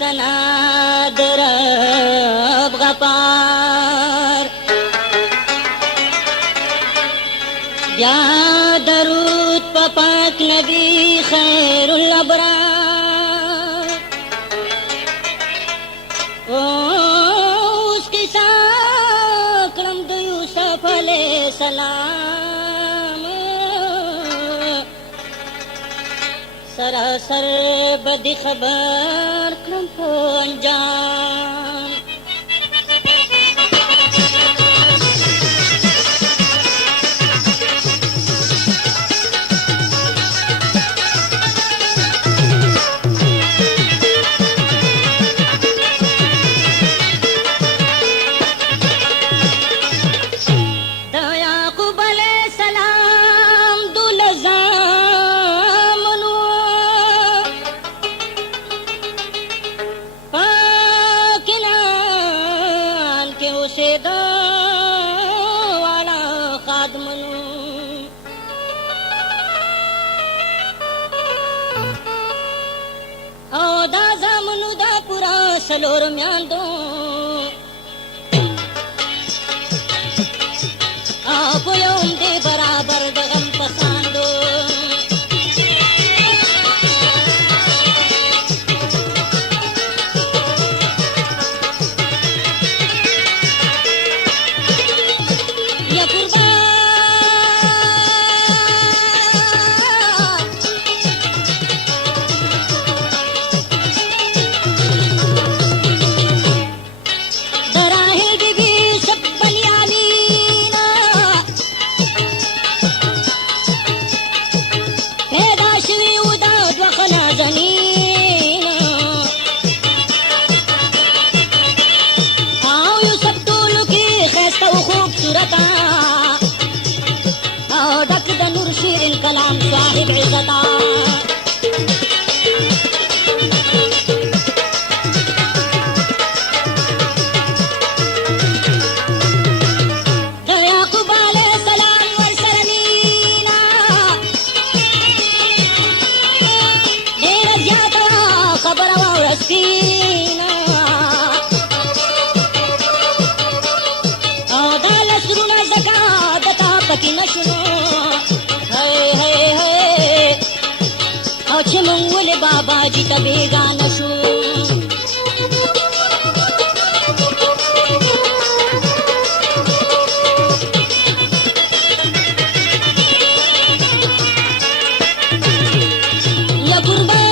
سنا درب غفار بیا درود په پاک نبی خیر الابرار اوس کیسه کړم د یوسف علیه السلام سراسر بدی خبر کړم په انجام سلور میاندو آپ یوم دے برابر دغم پساندو یا قربان कलाम साहिब इज़्ज़ता याकूब अलैहि सलाम वर्सलनीना ढेर ज्यादा खबर वारसीना او دا لسرونه زکات تا پکې نشو چې مونږ ولې بابا جي ته بېګانه شو یا قربان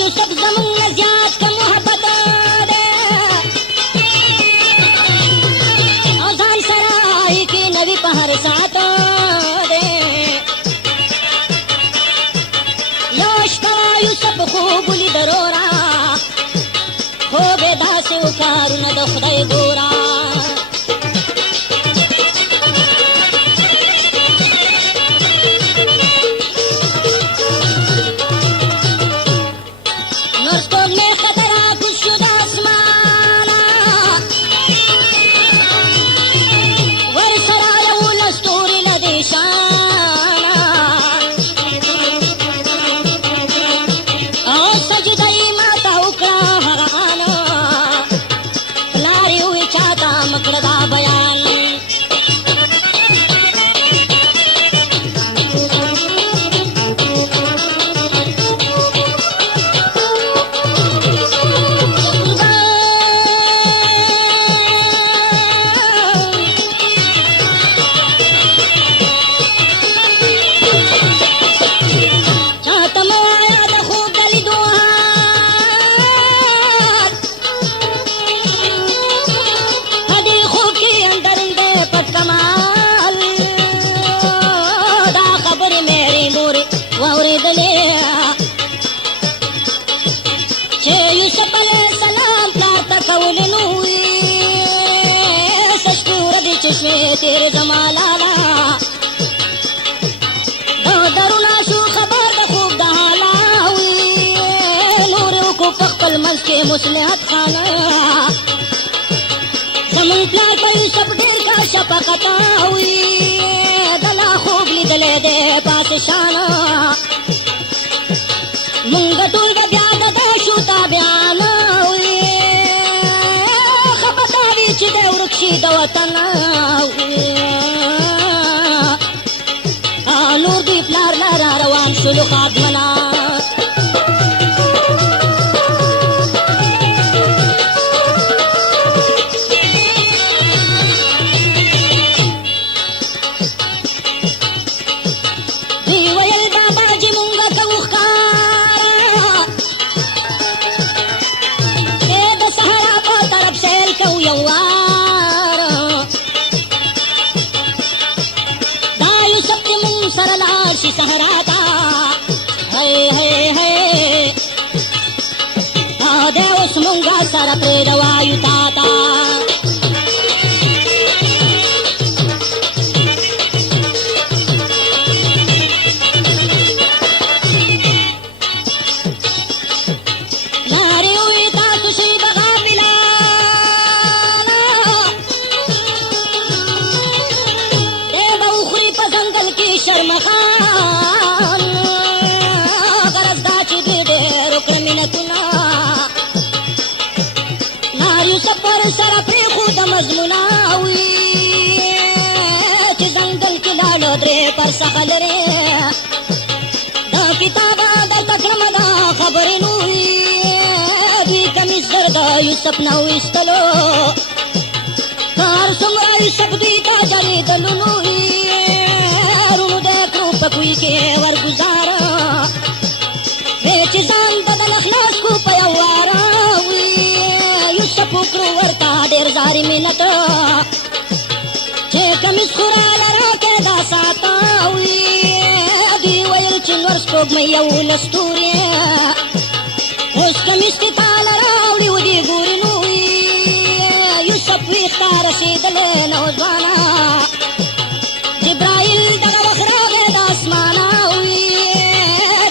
یوسف زمونږ نه زیات که محبت हर साथ दे योशका यूसुफ खूब ली दरोरा हो बेदा से उखार न दो खुदाई गोरा नर्सको में खतरा कुशुद आसमाना तेरे जमालाला दरुना शो खबर द खूब दहालावी नूर को पखल मस्के मुसलहत खाना जमन प्यार पर सब طاقت وي دلا خوب لیدلې دې پاس شان مونږ ټول بیا د شو تابعان وي خپتا وی چې د ورکشي د وطن نور دوی پلار لاره روان شلو خادمنا सहराता है दे उस मुंगा सर प्रेर वायु ताता नारी हुई था तुझे बगा मिला दे बहुखरी पसंदल की शर्मखा سره پرې خو د مضمونه وي چې ځنګل کې لاړو درې پر څخه لرې دا کتابه درته کړمه دا خبرې نو وي دوی کمیس در د یوسف نه ویستلو کار څومره یوسف دوی ته جړېدلو نو وي رونو د کړو په کوی کې ورګزاره وی چې ځان بدل خلاص کو په یو واره پوکړو ورتا ډېر زاري مینت چې کمیس خوراله راکې دا ساته وي دوی ویل چې نور سپوږمۍ یولس تورې اوس کمیس کې تاله راوړي ودې ګورې نو وي یوسف ویښته رسېدلی نوځوانه جبرایل دغه وخت راغی د اسمانه وي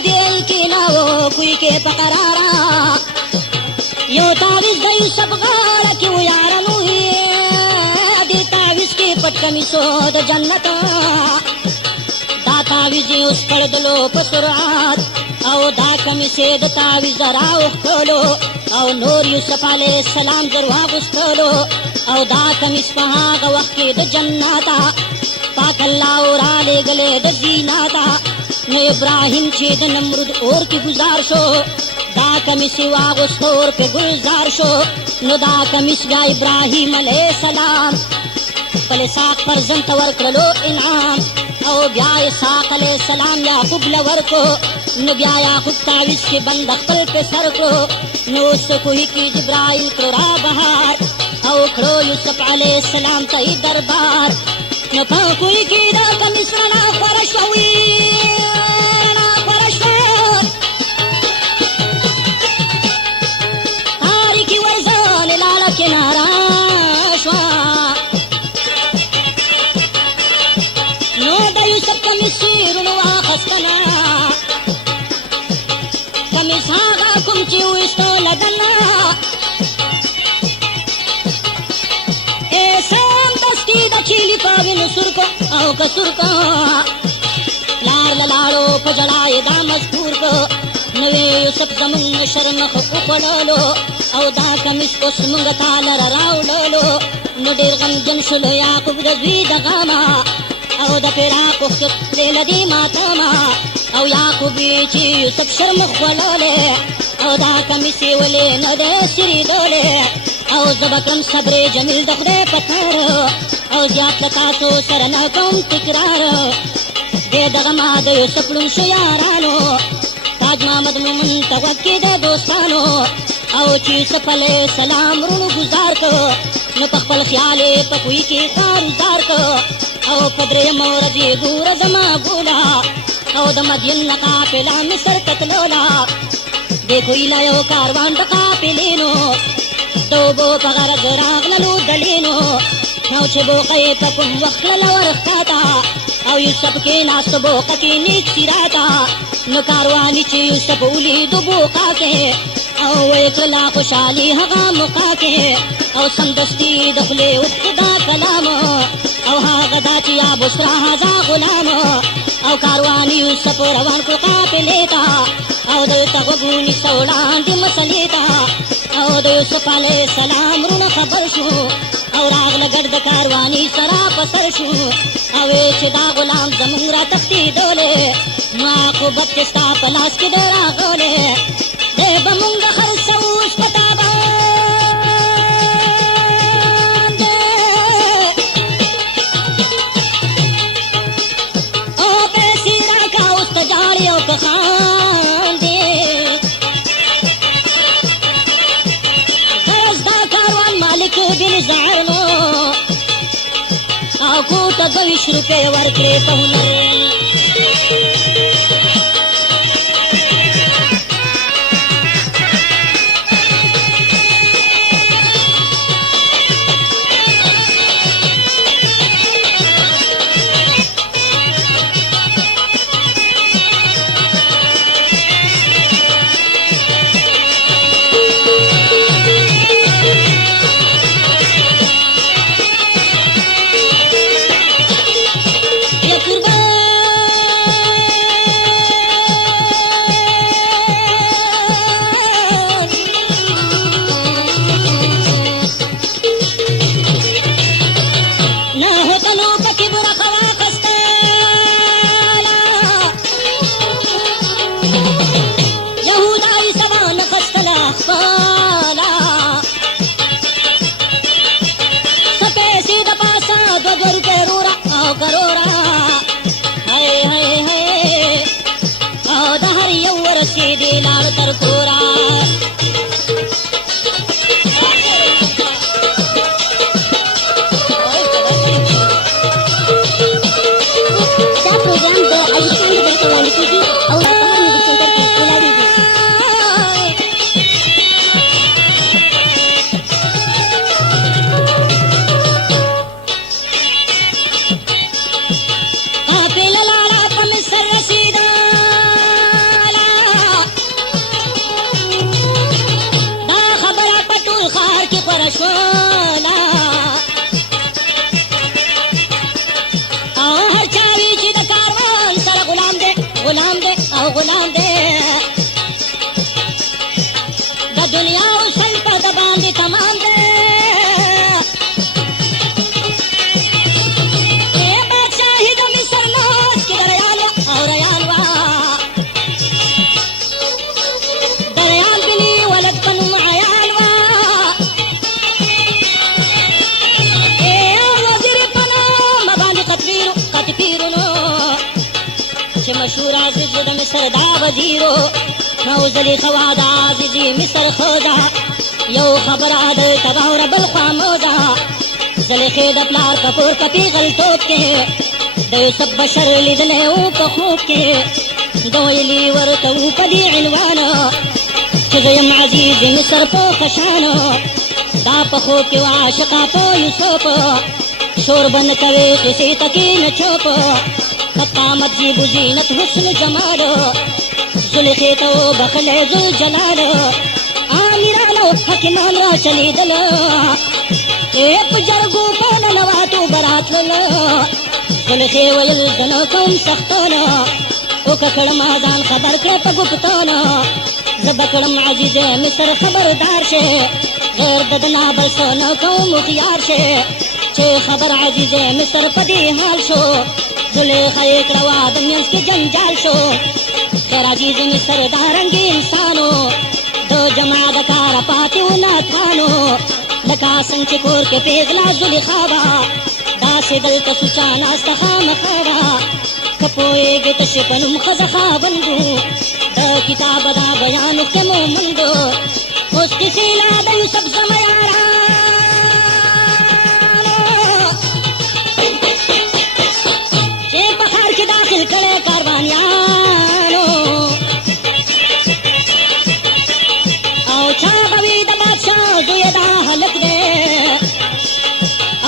دیل کې نه و کوی کې په قراره یو تعویز د یوسف غاړه کې و یارانو دې تعویز کې پټ کمیسو د جنت دا تعویز یې اوس کړدلو په سرعت او دا کمیس یې د تعویز راوښکلو او نور یوسف علیه السلام زر واغوستلو او دا کمیس په هغه وخت کې د جنته پاک الله رالېږلی د زینته نو ابراهیم چې د نمرود اور کې ګزار شو دا کمیس واغوست اور پہ گلزار شو نو دا کمیس بیا ابراہیم علیہ السلام پل اسحاق فرزند ته ورکړلو انعام او بیا اسحاق علیہ السلام یعقوب له ورکو نو بیا یعقوب تعویز کې بند خپل پہ سر کړو نو اوس کوهي کې جبرائیل کړو را بهار او کړو یوسف علیہ السلام ته دربار نو په کوهي کې دا کمیس رڼا خوره شوي او کسور کو لار لاړو په جړای دا مذکور کو نوې یوسف زمون شرم خو خړلو او دا کمیس اوس موږ تعالی راوړلو نو ډېر غمجن شول یعقوب د دوی د غما او د فراق وخت لدی ماتما او یعقوب چې یوسف شرم خړلې او دا کمیس ولې نه د سری دوله او زبکم صبر جمیل د خدای پتر او زیات لتاسو سره نه کوم تکرار دې دغه ما د یوسف لون شو یارانو تاج محمد مومن توکې د دوستانو او چې یوسف علیه السلام رونو گزار کو نو په خپل خیال په کوی کې کارزار کو او په درېیم ورځ یې ګوره زما ګولا او د مدین نه قافله مصر ته تلولا دیکھو ایله یو کاروان د قافلې نو دوبو په غرض راغللو دلینو نو چې بوقه یې په کوم وخت تلله ورښکته او یوسف کېناست بوقه کې نیک سراته نو کارواني چې یوسف ولیدو بوقه کې او ویې کړله خوشحالي هغه موقع کې او سمدستي د خولې اوښتې دا کلام او غدا چې یا بسرا هزا غلام او کاروان یوسف روان کو قافلې ته او دلته غوږونی سوړاندې مسلې ته او د یوسف علیه السلام رونه خبر شو او راغله ګډ د کارواني سره په سر شو او چې دا غلام زمونږ را تښتېدلی نو عاقبت چې ستا په لاس کې دی راغلی دی به مونږ د خرڅه اوس په تا باندې او پیسې راکړه اوس ته جاړې او که خاندې غرض دا کاروان مالک بن زهر نو او کوټه 22 روپۍ ورکړې په هنر مشهور عزیز د مصر دا وزیرو نو زلیخه واده عزیزي مصر خوده یو خبره د تباوره بل خاموده زلیخې د پلار په کور په پیغلتوب کې د یوسف بشر لیدلی و په خوب کې د ویلي ورته و په دې عنوان چې زه یم عزیز مصر په خشانو دا په خوب کې و عاشقه په یوسف شور به نه کوې قصې ته کښېنه چوپ قامت زیب و زینت حسن جمال زلخی تو بخل ذو جلال آمیران و حکمان را چلیدل ایپ جرگو پان نواتو برات لل زلخی ویل زنو کم سختانا او ککڑم آزان خبر کے پا گفتانا زبکڑم عزیز مصر خبردار شے غیر ددنا بلسونا کم مخیار شے چه خبر عزیز مصر پدی حال شو زلیخا ایک روا دنیاز کی جنجال شو خیر عزیز مصر دارنگی انسانو دو جمع دکارا پاتیو ناتانو لکا سنچ کور کے پیغلا زلیخاوا دا سی دلتا سوچانا استخام خیرا کپوئے گی تشکنم خزخا بندو دا کتاب دا بیانو کے مومندو اس کی سیلا دا یوسف زمیارا داخل کرے کاروانیانو او چا بوی دا بادشاہ دوی دا حلق دے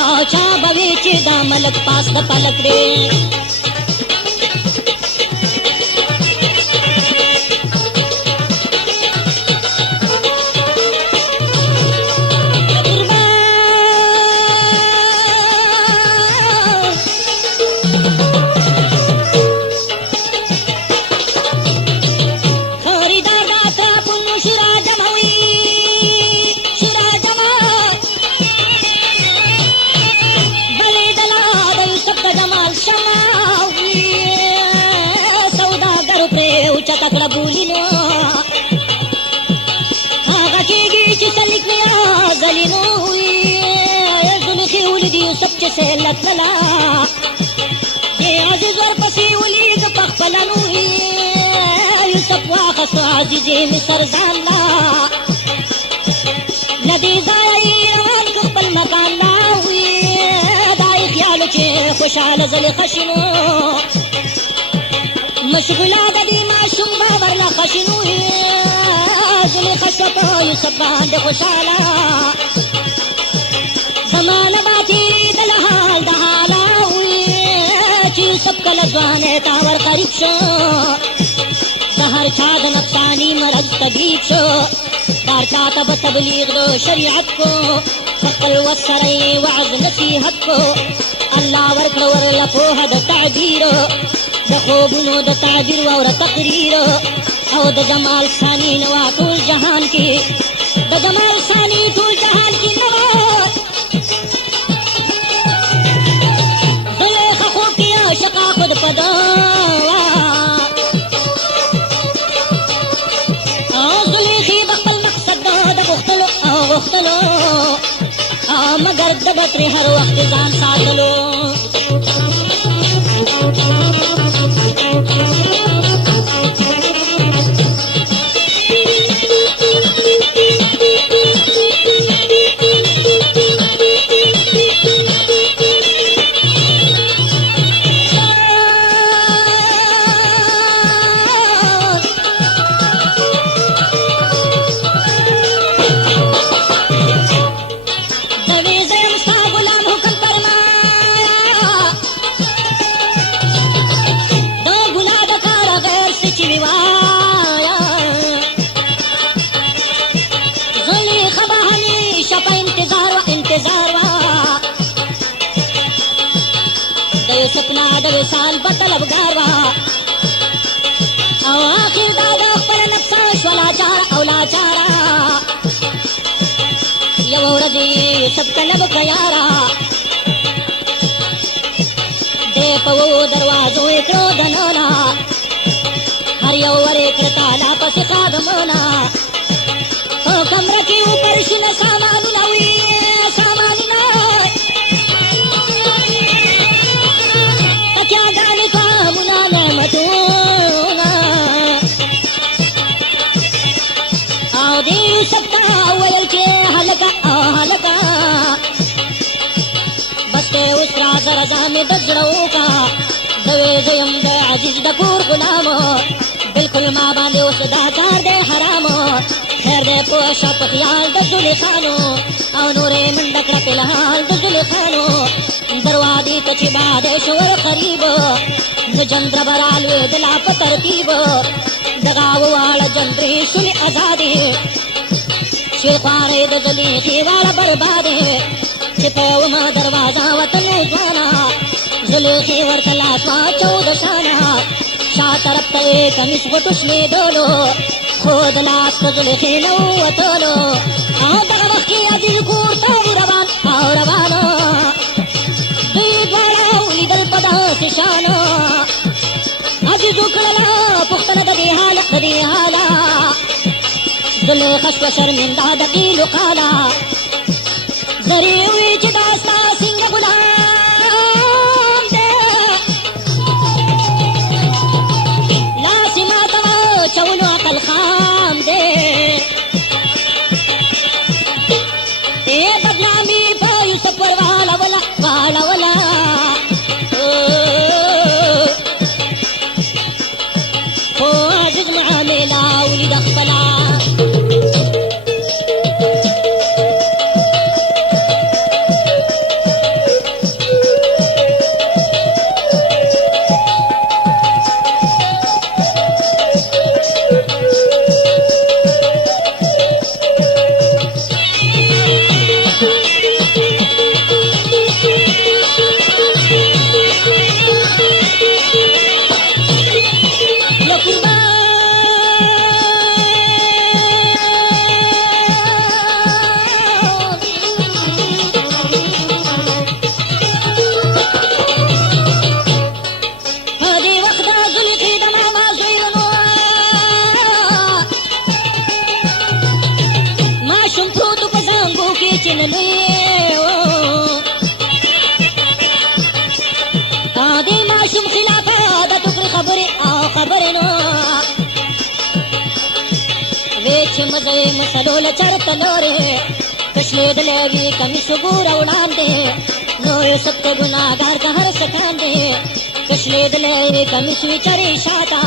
او چا بوی چی دا ملک پاس دا پلک دے چې سیلت للا دې عزیز ورپسې ولید په خپله نو یوسف واخستو عزیزې مصر ځان لا له دې ځایه یې روان کړ خپل مکان لا دا یې خیال چې خوشحاله زلیخه شي نو مشغوله د دې ماشوم به ورله خوشي نو زلیخه شوه په یوسف باندې خوشحاله زمانه به تېرېدله حال د حاله چې یوسف کله ځوانۍ ته ور قریب شو د هر چا د نفساني مرض طبیب شو د هر چا ته به تبلیغ د شریعت کو په خپل وس سره یې وعظ نصیحت کو الله ورکړه ورله پوهه د تعبیر د خوبونو د تعبیر واوره تقریر او د جمال ثاني نوا ټول جهان کې د جمال ثاني ټول جهان کې نوا زلیخه خوب کې عاشقه خود په دوا او زلیخې د خپل مقصد د غوښتلو او غوښتلو مګر د به ترې هر وخت ځان ساتلو سپنا د وصال په طلبګار وه او آخر دا د خپله نفسه شوه لاچاره او لاچاره یوه ورځ یوسف طلب کړه یاره دی په وو دروازو یې کړو دننه هر یو ور یې کړه تالا پسې خادمونه په کمره کې وپرشونه سامانونه وي سامانونه رضا مې د زړه وکړه زوی زه یم د عزیز د کور غلام بلکل ما باندې اوس دا کار دی حرام خیر دی پوه شه په خیال د زلیخانو او نورې منډه کړه فلحال د زلیخانو دروازې ته چې بادی شو ور قریب د جندره به رالوېدله په ترتیب دغه وواړه جندرې شولې ازادې شوې خوارې د زلیخې واړه بربادې چې په یومه دروازه وتلې ځوانه زلیخې ورته لاس واچو د شانه شا طرف ته یې کمیس غوټو شلېدلو خو د لاس په زلیخې نه ووتلو او دغه وخت کې عزیز کور ته روان او روانه دوی دواړه ولیدل په داسې شانه عزیز وکړله پوښتنه د دې حاله د دې حاله زلیخه شوه شرمنده د قیلو قاله زری وی چې دا ستا څنګه غلام دی لاس یې ماته واچولو عقل خام دی ای بدنامي په یوسف ور واړوله واړوله خو عزیز معامله ولید خپله چې مزه مسلول چرته لورې کشلېدلی وي کمیس وګوره وړاندې نو یوسف ته ګناهګار که هر څه کاندې کشلېدلی وي کمیس وي چرې شاته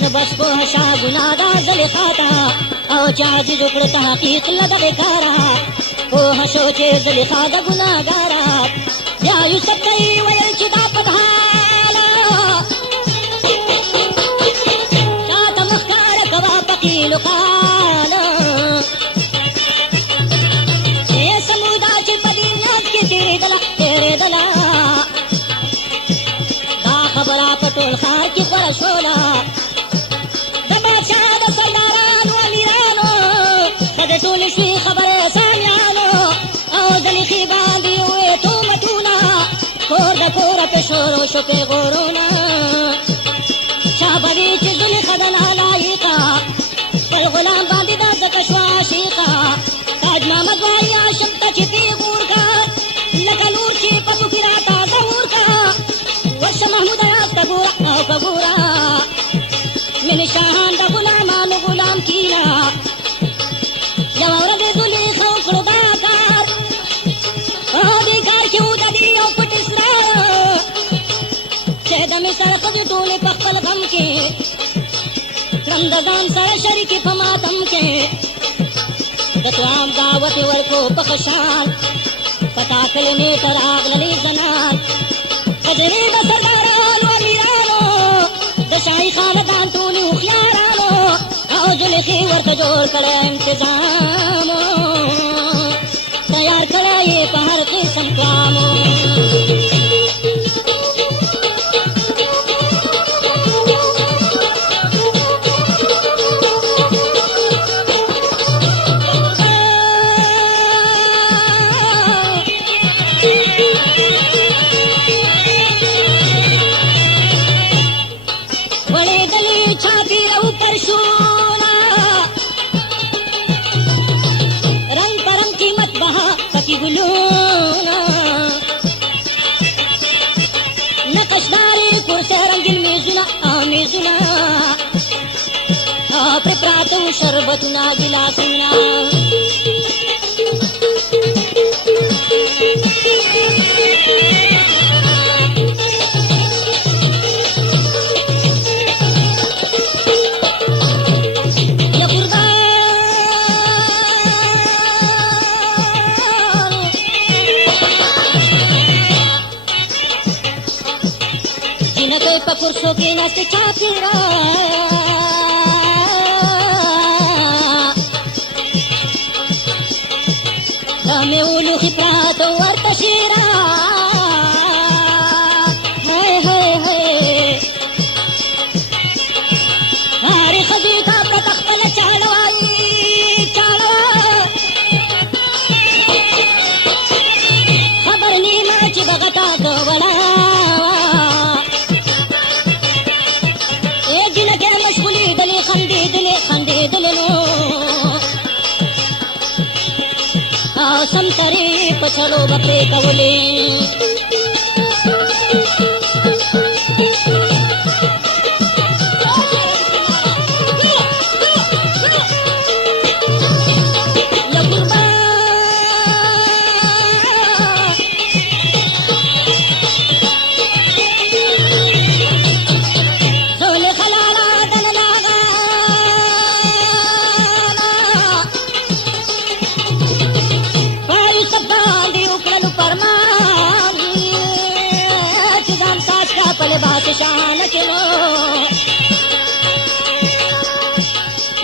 نو بس پوه شه ګناه ده زلیخا ته او چې عاجز وکړه تحقیق له دغې کاره پوه شو چې زلیخا ده ګناهګاره بیا یوسف ته یې ویل چې دا بدحاله چاته مخ کاره کوه په قیلو قاله سمودا چې په دې ناز کې تېرېدله دا خبره په ټول ښار کې خوره شوله د بادشاه د سردارانو امیرانو که د ټولې شوې خبرې سامیانو او زلیخې باندې وې تهمتونه کور د کوره پې شروع شو پېغورونه چا به وي چې زلیخه د نالایقه خپل غلام باندې دا ځکه شوه عاشقه تاج محمد وایي عاشق ته چې پېغور کا لکه لور چې په توکې را تازه اور کا ورشه محموده یاد ته ګوره او که ګوره من شاهان د غلامانو غلام کینا یوه ورځ زلیخا وکړو دا کار په دې کار کې و د دې یو پټ اسرار چې د مصر ښځې ټولې په خپل غم کې کړم د ځان سره شریکې په ماتم کې د طعام دعوت یې ورکړو په ښه شان په ټاکلې نېټه راغللې زنان ښځې د سردارانو امیرانو د شاهي خاندان ټولې هوښیارانو او زلیخې ورته جوړ کړی انتظام تیار کړی یې په هر قسم کامو پرې پراته وو شربتونه ګیلاسونه جینکۍ په کرسو کې ناستې چاپېره میولوخي پراته ورته شیره هی هی هی هرې ښځې ته پرته خپله چاړه وایي چاړه خبر نیمه چې دغه تا د وړه ای جینکې مشغولېدلې خندېدلې نو سم ترې په چلو به پرې کولې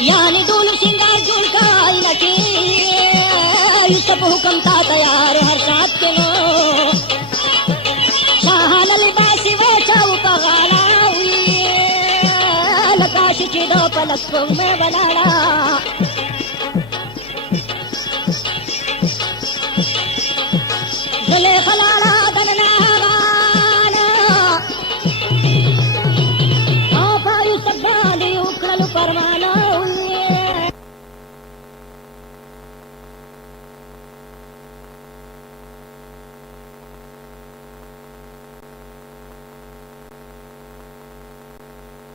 یعنی ډولو سنگار جوړ کال لکې یوسف حکم تا تیار هر ساعت کې نو شاهانه لباس یې واچاو په غاړه لکه چې د پلک سپوږمۍ ولاړه